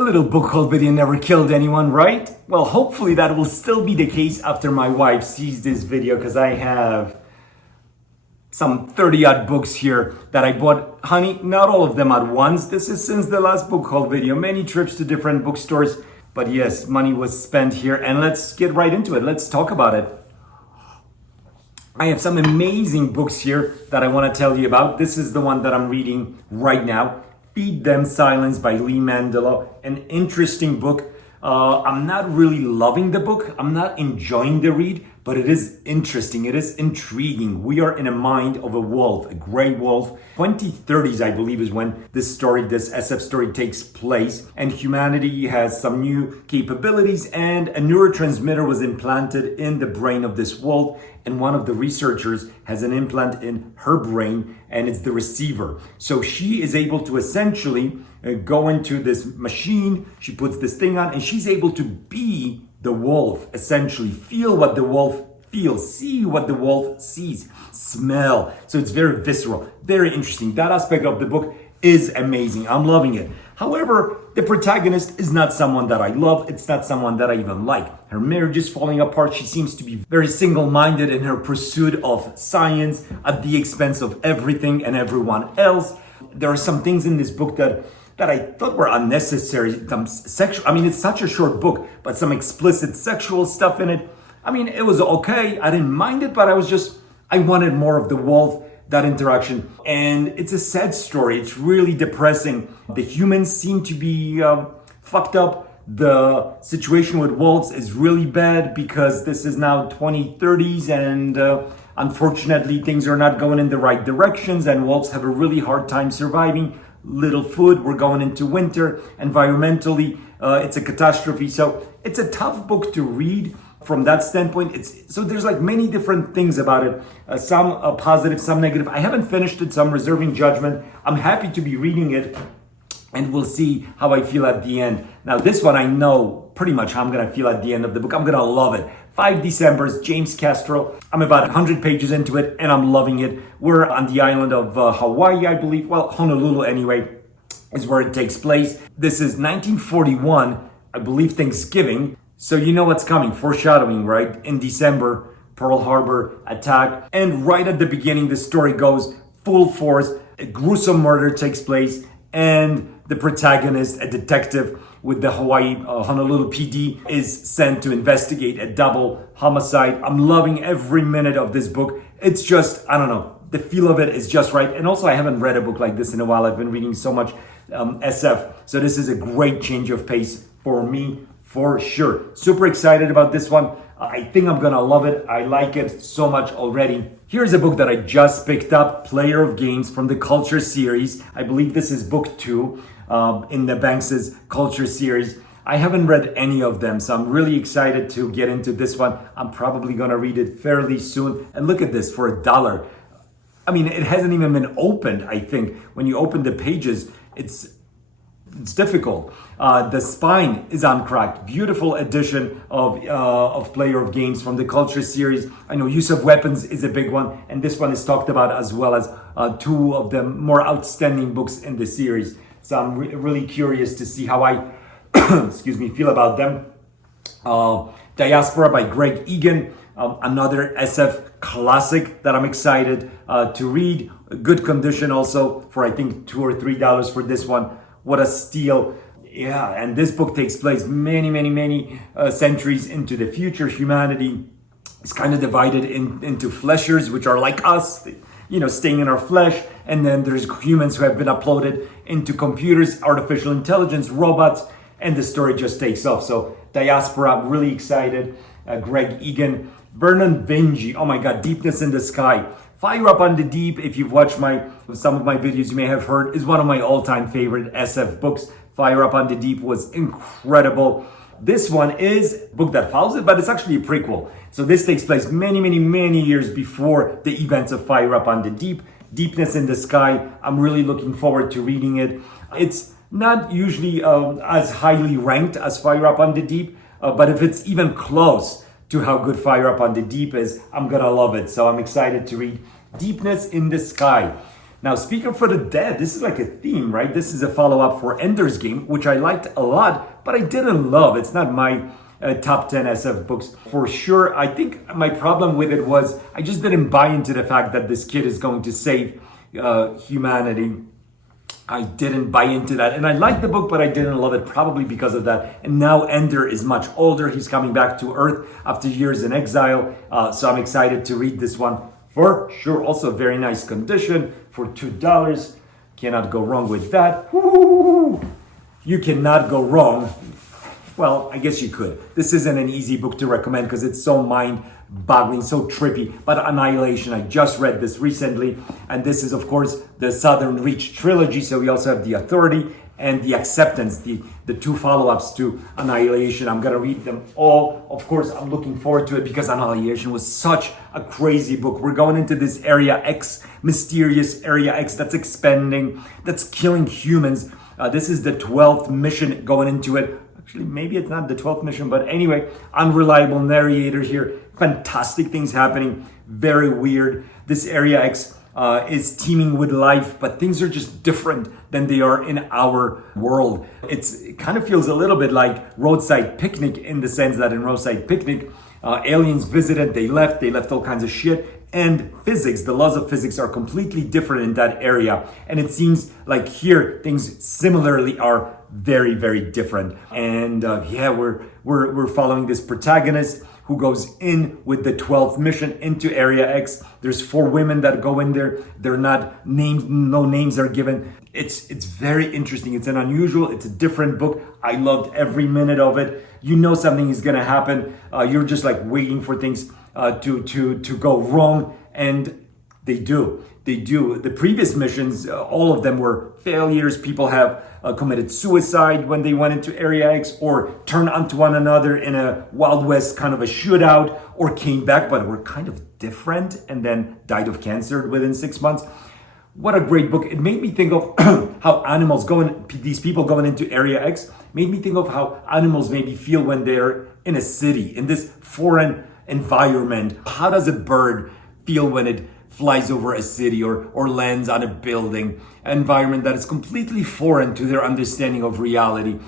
A little book haul video never killed anyone, right? Well, hopefully that will still be the case after my wife sees this video, because I have some 30 odd books here that I bought. Honey, not all of them at once. This is since the last book haul video. Many trips to different bookstores. But yes, money was spent here, and let's get right into it. Let's talk about it. I have some amazing books here that I want to tell you about. This is the one that I'm reading right now. Feed Them Silence by Lee Mandela. An interesting book. I'm not really loving the book. I'm not enjoying the read, but it is interesting. It is intriguing. We are in a mind of a wolf, a gray wolf. 2030s, I believe, is when this SF story takes place. And humanity has some new capabilities, and a neurotransmitter was implanted in the brain of this wolf. And one of the researchers has an implant in her brain, and it's the receiver. So she is able to essentially go into this machine. She puts this thing on, and she's able to be the wolf, essentially feel what the wolf feels, see what the wolf sees, smell. So it's very visceral, very interesting. That aspect of the book is amazing. I'm loving it. However, the protagonist is not someone that I love. It's not someone that I even like. Her marriage is falling apart. She seems to be very single-minded in her pursuit of science at the expense of everything and everyone else. There are some things in this book that I thought were unnecessary. Some sexual, it's such a short book, but some explicit sexual stuff in it. It was okay. I didn't mind it, but I wanted more of the wolf, that interaction. And it's a sad story. It's really depressing. The humans seem to be fucked up. The situation with wolves is really bad because this is now 2030s, and unfortunately things are not going in the right directions, and wolves have a really hard time surviving. Little food, we're going into winter. Environmentally, it's a catastrophe. So it's a tough book to read from that standpoint. So there's like many different things about it. Some positive, some negative. I haven't finished it, so I'm reserving judgment. I'm happy to be reading it, and we'll see how I feel at the end. Now this one, I know pretty much how I'm gonna feel at the end of the book. I'm gonna love it. 5 Decembers, James Castro. I'm about 100 pages into it, and I'm loving it. We're on the island of Hawaii, I believe. Well, Honolulu anyway, is where it takes place. This is 1941, I believe, Thanksgiving. So you know what's coming, foreshadowing, right? In December, Pearl Harbor attack. And right at the beginning, the story goes full force. A gruesome murder takes place, and the protagonist, a detective with the Hawaii Honolulu PD, is sent to investigate a double homicide. I'm loving every minute of this book. It's just, I don't know, the feel of it is just right. And also, I haven't read a book like this in a while. I've been reading so much SF. So this is a great change of pace for me, for sure. Super excited about this one. I think I'm gonna love it. I like it so much already. Here's a book that I just picked up, Player of Games from the Culture series. I believe this is book 2 in the Banks's Culture series. I haven't read any of them, so I'm really excited to get into this one. I'm probably gonna read it fairly soon. And look at this, for $1. It hasn't even been opened, I think. When you open the pages, it's difficult. The spine is uncracked. Beautiful edition of Player of Games from the Culture series. I know use of weapons is a big one, and this one is talked about as well as 2 of the more outstanding books in the series. So I'm really curious to see how I feel about them. Diaspora by Greg Egan, another SF classic that I'm excited to read. Good condition also for I think $2 or $3 for this one. What a steal. Yeah, and this book takes place many centuries into the future. Humanity is kind of divided into fleshers, which are like us, staying in our flesh. And then there's humans who have been uploaded into computers, artificial intelligence, robots, and the story just takes off. So Diaspora, I'm really excited. Greg Egan. Vernon Vinge, oh my God, Deepness in the Sky. Fire Up on the Deep, if you've watched some of my videos, you may have heard, is one of my all-time favorite SF books. Fire Up on the Deep was incredible. This one is a book that follows it, but it's actually a prequel. So this takes place many years before the events of Fire Up on the Deep. Deepness in the Sky, I'm really looking forward to reading it. It's not usually as highly ranked as Fire Up on the Deep, but if it's even close to how good Fire Up on the Deep is, I'm gonna love it. So I'm excited to read Deepness in the Sky. Now, Speaker for the Dead, this is like a theme, right? This is a follow-up for Ender's Game, which I liked a lot, but I didn't love. It's not my top 10 SF books for sure. I think my problem with it was I just didn't buy into the fact that this kid is going to save humanity. I didn't buy into that. And I liked the book, but I didn't love it probably because of that. And now Ender is much older. He's coming back to Earth after years in exile. So I'm excited to read this one for sure. Also very nice condition for $2. Cannot go wrong with that. Woo! You cannot go wrong. Well, I guess you could. This isn't an easy book to recommend because it's so mind-boggling, so trippy. But Annihilation, I just read this recently. And this is, of course, the Southern Reach trilogy. So we also have The Authority and The Acceptance, the two follow-ups to Annihilation. I'm going to read them all. Of course, I'm looking forward to it because Annihilation was such a crazy book. We're going into this Area X, mysterious Area X that's expanding, that's killing humans. This is the 12th mission going into it. Actually, maybe it's not the 12th mission, but anyway, unreliable narrator here. Fantastic things happening. Very weird. This Area X is teeming with life, but things are just different than they are in our world. It kind of feels a little bit like Roadside Picnic in the sense that in Roadside Picnic, aliens visited, they left all kinds of shit. And physics, the laws of physics are completely different in that area. And it seems like here, things similarly are very, very different. And yeah, we're following this protagonist who goes in with the 12th mission into Area X. There's 4 women that go in there. They're not named, no names are given. It's very interesting. It's an unusual, it's a different book. I loved every minute of it. You know something is gonna happen. You're just like waiting for things to go wrong, and they do. The previous missions, all of them were failures. People have committed suicide when they went into Area X, or turned onto one another in a Wild West kind of a shootout, or came back but were kind of different and then died of cancer within 6 months. What a great book. It made me think of how animals these people going into Area X, made me think of how animals maybe feel when they're in a city, in this foreign environment. How does a bird feel when it flies over a city or lands on a building, an environment that is completely foreign to their understanding of reality?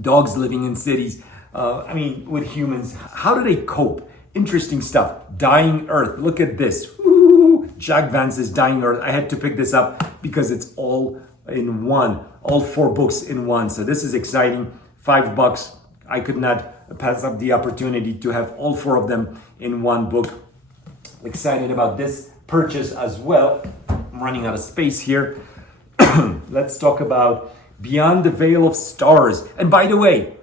Dogs living in cities, with humans, how do they cope? Interesting stuff. Dying Earth, look at this. Woo! Jack Vance's Dying Earth. I had to pick this up because it's all in one, all 4 books in one. So this is exciting. $5. I could not pass up the opportunity to have all 4 of them in one book. Excited about this purchase as well. I'm running out of space here. Let's talk about Beyond the Veil of Stars. And by the way,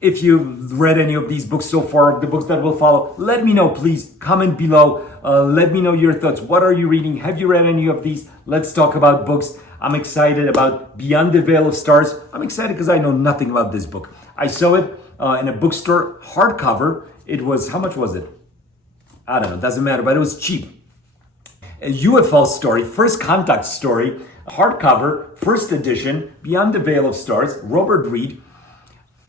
if you've read any of these books so far, the books that will follow, let me know, please. Comment below. Let me know your thoughts. What are you reading? Have you read any of these? Let's talk about books. I'm excited about Beyond the Veil of Stars. I'm excited because I know nothing about this book. I saw it in a bookstore, hardcover. It was, how much was it? I don't know, it doesn't matter, but it was cheap. A UFO story, first contact story, hardcover, first edition, Beyond the Veil of Stars, Robert Reed.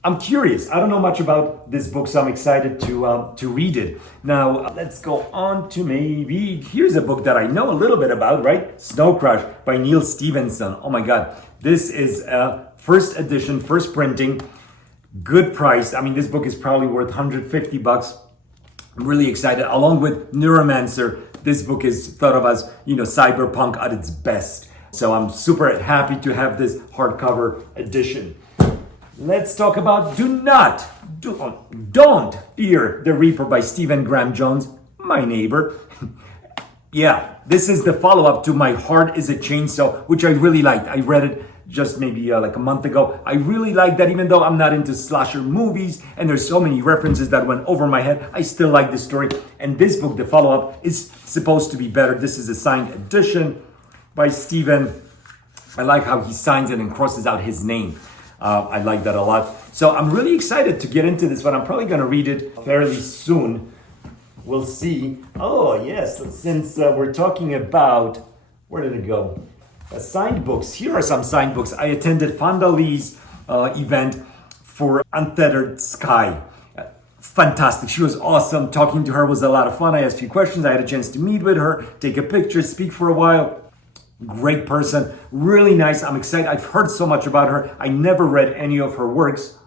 I'm curious. I don't know much about this book, so I'm excited to read it. Now, let's go on to maybe, here's a book that I know a little bit about, right? Snow Crash by Neil Stevenson. Oh my God. This is a first edition, first printing, good price. I mean, this book is probably worth $150. I'm really excited. Along with Neuromancer, this book is thought of as, cyberpunk at its best. So I'm super happy to have this hardcover edition. Let's talk about Don't Fear the Reaper by Stephen Graham Jones, my neighbor. Yeah, this is the follow-up to My Heart is a Chainsaw, which I really liked. I read it just maybe like a month ago. I really like that, even though I'm not into slasher movies and there's so many references that went over my head, I still like this story. And this book, the follow-up, is supposed to be better. This is a signed edition by Stephen. I like how he signs it and crosses out his name. I like that a lot. So I'm really excited to get into this one. I'm probably going to read it fairly soon. We'll see. Oh, yes. Since we're talking about, where did it go? Signed books. Here are some signed books. I attended Fonda Lee's event for Untethered Sky. Fantastic. She was awesome. Talking to her was a lot of fun. I asked a few questions. I had a chance to meet with her, take a picture, speak for a while. Great person, really nice. I'm excited. I've heard so much about her. I never read any of her works,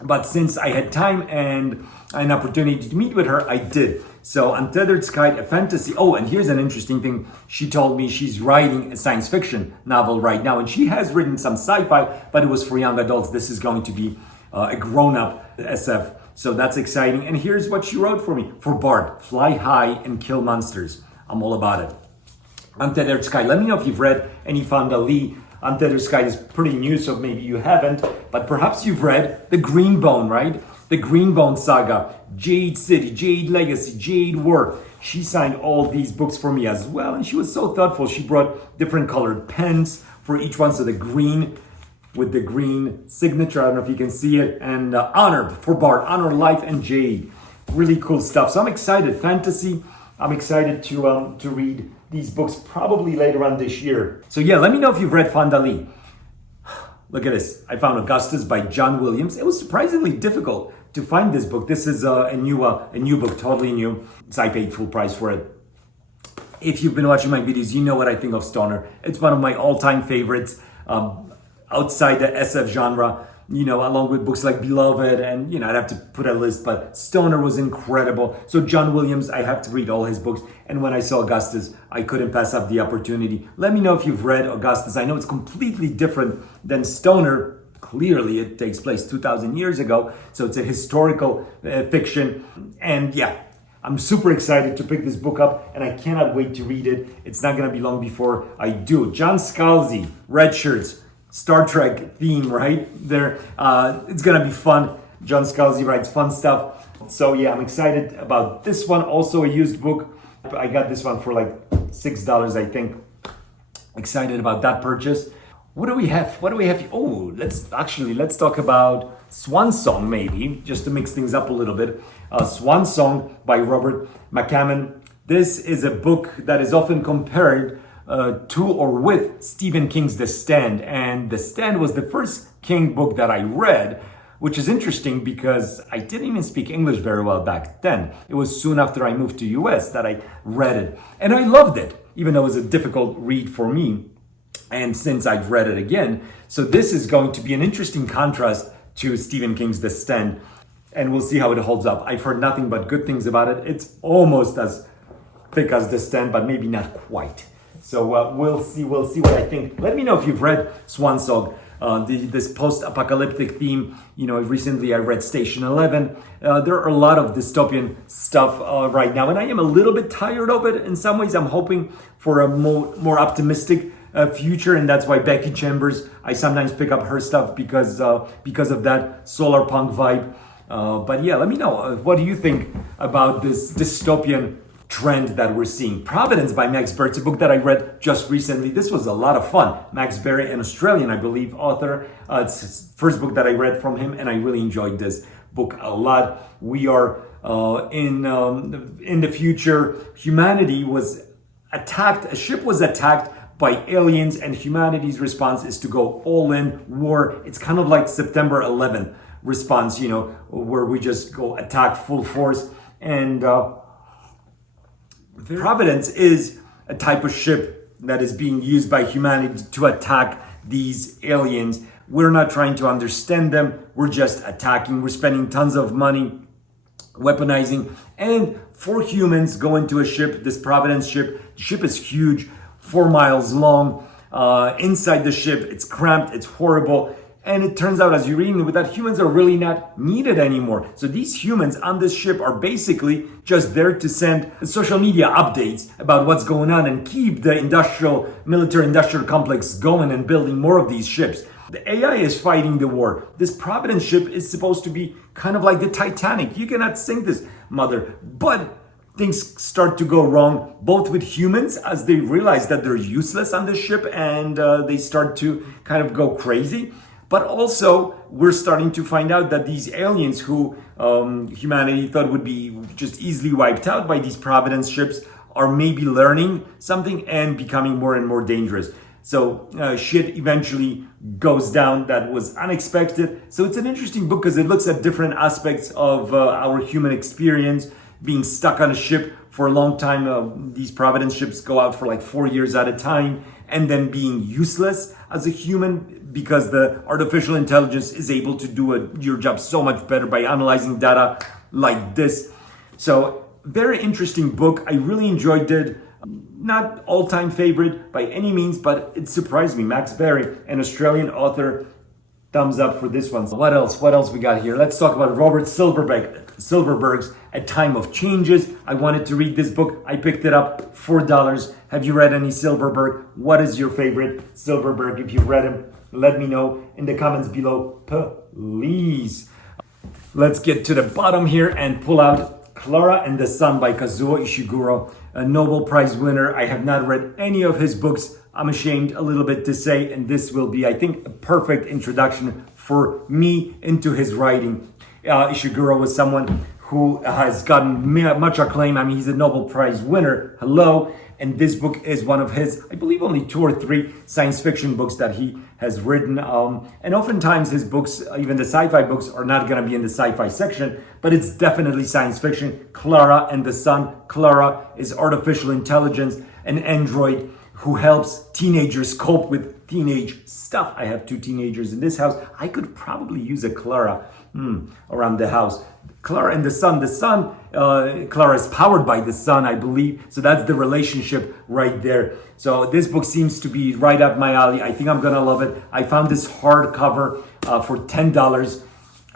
but since I had time and an opportunity to meet with her, I did. So Untethered Sky, a fantasy. Oh, and here's an interesting thing. She told me she's writing a science fiction novel right now, and she has written some sci-fi, but it was for young adults. This is going to be a grown-up SF. So that's exciting. And here's what she wrote for me. For Bart, fly high and kill monsters. I'm all about it. Untethered Sky. Let me know if you've read any Fonda Lee. Untethered Sky is pretty new, so maybe you haven't, but perhaps you've read The Greenbone, right? The Greenbone Saga, Jade City, Jade Legacy, Jade War. She signed all these books for me as well, and she was so thoughtful. She brought different colored pens for each one, so the green with the green signature, I don't know if you can see it, and Honor for Bart, Honor, Life, and Jade. Really cool stuff. So I'm excited. Fantasy. I'm excited to read these books probably later on this year. So yeah, let me know if you've read Fonda Lee. Look at this. I found Augustus by John Williams. It was surprisingly difficult to find this book. This is a new book, totally new. So I paid full price for it. If you've been watching my videos, you know what I think of Stoner. It's one of my all-time favorites outside the SF genre. You know, along with books like Beloved, and I'd have to put a list, but Stoner was incredible. So John Williams, I have to read all his books. And when I saw Augustus, I couldn't pass up the opportunity. Let me know if you've read Augustus. I know it's completely different than Stoner. Clearly, it takes place 2,000 years ago. So it's a historical fiction. And yeah, I'm super excited to pick this book up, and I cannot wait to read it. It's not gonna be long before I do. John Scalzi, Redshirts. Star Trek theme right there. It's gonna be fun. John Scalzi writes fun stuff. So yeah, I'm excited about this one. Also a used book. I got this one for like $6, I think. Excited about that purchase. What do we have? Oh, let's talk about Swan Song maybe, just to mix things up a little bit. Swan Song by Robert McCammon. This is a book that is often compared to or with Stephen King's The Stand. And The Stand was the first King book that I read, which is interesting because I didn't even speak English very well back then. It was soon after I moved to US that I read it. And I loved it, even though it was a difficult read for me. And since I've read it again, so this is going to be an interesting contrast to Stephen King's The Stand. And we'll see how it holds up. I've heard nothing but good things about it. It's almost as thick as The Stand, but maybe not quite. So we'll see what I think. Let me know if you've read Swan Song, this post-apocalyptic theme. Recently I read Station 11. There are a lot of dystopian stuff right now, and I am a little bit tired of it. In some ways, I'm hoping for a more optimistic future, and that's why Becky Chambers, I sometimes pick up her stuff because of that solar punk vibe. But yeah, let me know. What do you think about this dystopian trend that we're seeing? Providence by Max Barry. It's a book that I read just recently. This was a lot of fun. Max Barry, an Australian, I believe, author. It's his first book that I read from him, and I really enjoyed this book a lot. We are in the future. Humanity was attacked. A ship was attacked by aliens, and humanity's response is to go all in war. It's kind of like September 11th response, where we just go attack full force. And Providence is a type of ship that is being used by humanity to attack these aliens. We're not trying to understand them. We're just attacking. We're spending tons of money weaponizing. And 4 humans go into a ship, this Providence ship. The ship is huge, 4 miles long. Inside the ship, it's cramped, it's horrible. And it turns out, as you're reading, that humans are really not needed anymore. So these humans on this ship are basically just there to send social media updates about what's going on and keep the military-industrial complex going and building more of these ships. The AI is fighting the war. This Providence ship is supposed to be kind of like the Titanic. You cannot sink this mother. But things start to go wrong, both with humans as they realize that they're useless on this ship and they start to kind of go crazy. But also, we're starting to find out that these aliens who humanity thought would be just easily wiped out by these Providence ships are maybe learning something and becoming more and more dangerous. So shit eventually goes down. That was unexpected. So it's an interesting book because it looks at different aspects of our human experience, being stuck on a ship for a long time. These Providence ships go out for like 4 years at a time and then being useless as a human because the artificial intelligence is able to do your job so much better by analyzing data like this. So very interesting book. I really enjoyed it. Not all-time favorite by any means, but it surprised me. Max Berry, an Australian author, thumbs up for this one. What else we got here? Let's talk about Robert Silverberg's A Time of Changes. I wanted to read this book. I picked it up, $4. Have you read any Silverberg? What is your favorite Silverberg? If you've read him, let me know in the comments below, please. Let's get to the bottom here and pull out Klara and the Sun by Kazuo Ishiguro, a Nobel Prize winner. I have not read any of his books. I'm ashamed a little bit to say, and this will be, I think, a perfect introduction for me into his writing. Ishiguro was someone who has gotten much acclaim. I mean, he's a Nobel Prize winner. Hello. And this book is one of his, I believe, only 2 or 3 science fiction books that he has written. And oftentimes his books, even the sci-fi books, are not going to be in the sci-fi section, but it's definitely science fiction. Klara and the Sun. Klara is artificial intelligence, an android who helps teenagers cope with teenage stuff. I have 2 teenagers in this house. I could probably use a Klara around the house. Klara and the Sun. Klara is powered by the sun, I believe. So that's the relationship right there. So this book seems to be right up my alley. I think I'm gonna love it. I found this hardcover for $10.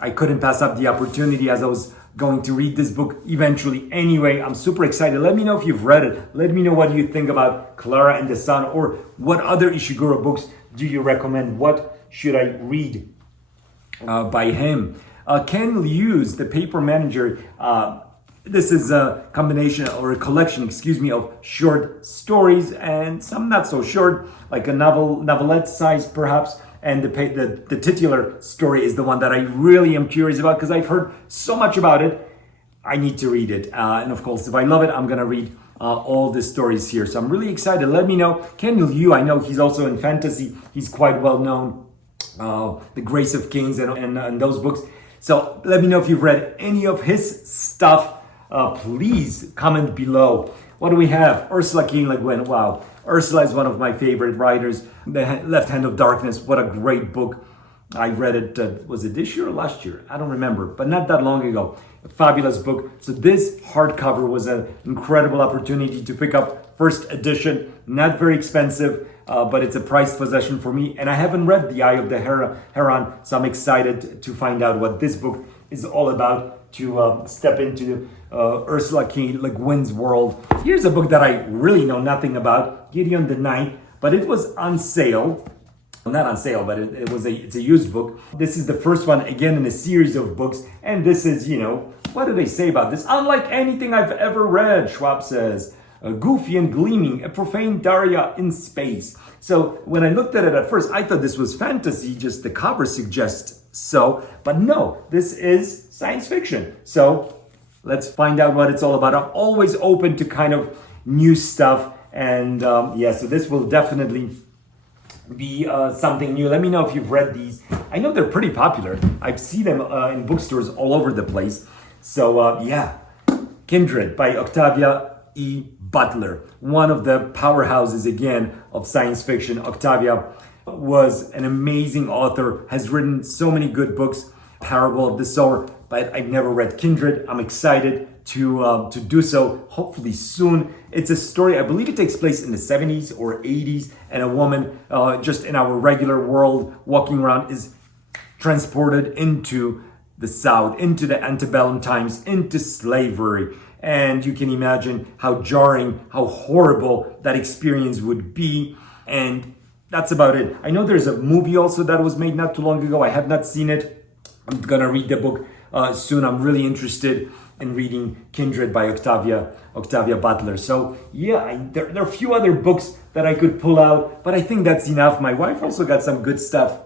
I couldn't pass up the opportunity as I was going to read this book eventually. Anyway, I'm super excited. Let me know if you've read it. Let me know what you think about Klara and the Sun, or what other Ishiguro books do you recommend? What should I read by him? Ken Liu's The Paper Menagerie. This is a combination or a collection, of short stories and some not so short, like a novelette size perhaps. And the titular story is the one that I really am curious about because I've heard so much about it. I need to read it. And of course, if I love it, I'm going to read all the stories here. So I'm really excited. Let me know. Ken Liu, I know he's also in fantasy. He's quite well known. The Grace of Kings and those books. So let me know if you've read any of his stuff. Please comment below. What do we have? Ursula K. Le Guin. Wow. Ursula is one of my favorite writers. The Left Hand of Darkness. What a great book. I read it, was it this year or last year? I don't remember, but not that long ago. A fabulous book. So this hardcover was an incredible opportunity to pick up first edition. Not very expensive, but it's a prized possession for me. And I haven't read The Eye of the Heron, so I'm excited to find out what this book is all about, to step into Ursula K. Le Guin's world. Here's a book that I really know nothing about, Gideon the Ninth, but it was on sale. Well, not on sale, but it's a used book. This is the first one, again, in a series of books. And this is, what do they say about this? Unlike anything I've ever read, Schwab says. Goofy and gleaming, a profane Daria in space. So when I looked at it at first, I thought this was fantasy, just the cover suggests so. But no, this is science fiction. So let's find out what it's all about. I'm always open to kind of new stuff. And so this will definitely be something new. Let me know if you've read these. I know they're pretty popular. I see them in bookstores all over the place. So Kindred by Octavia E. Butler, one of the powerhouses again of science fiction. Octavia was an amazing author, has written so many good books. Parable of the Sower, but I've never read Kindred. I'm excited to do so, hopefully soon. It's a story, I believe it takes place in the 70s or 80s, and a woman just in our regular world walking around is transported into the South, into the antebellum times, into slavery. And you can imagine how jarring, how horrible that experience would be. And that's about it. I know there's a movie also that was made not too long ago. I have not seen it. I'm gonna read the book soon. I'm really interested in reading Kindred by Octavia Butler. So there are a few other books that I could pull out, but I think that's enough. My wife also got some good stuff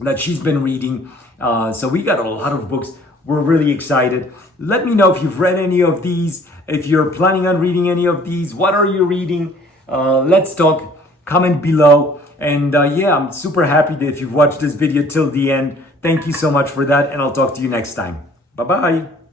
that she's been reading. So we got a lot of books. We're really excited. Let me know if you've read any of these, if you're planning on reading any of these. What are you reading? Let's talk. Comment below. And I'm super happy that if you've watched this video till the end. Thank you so much for that, and I'll talk to you next time. Bye-bye.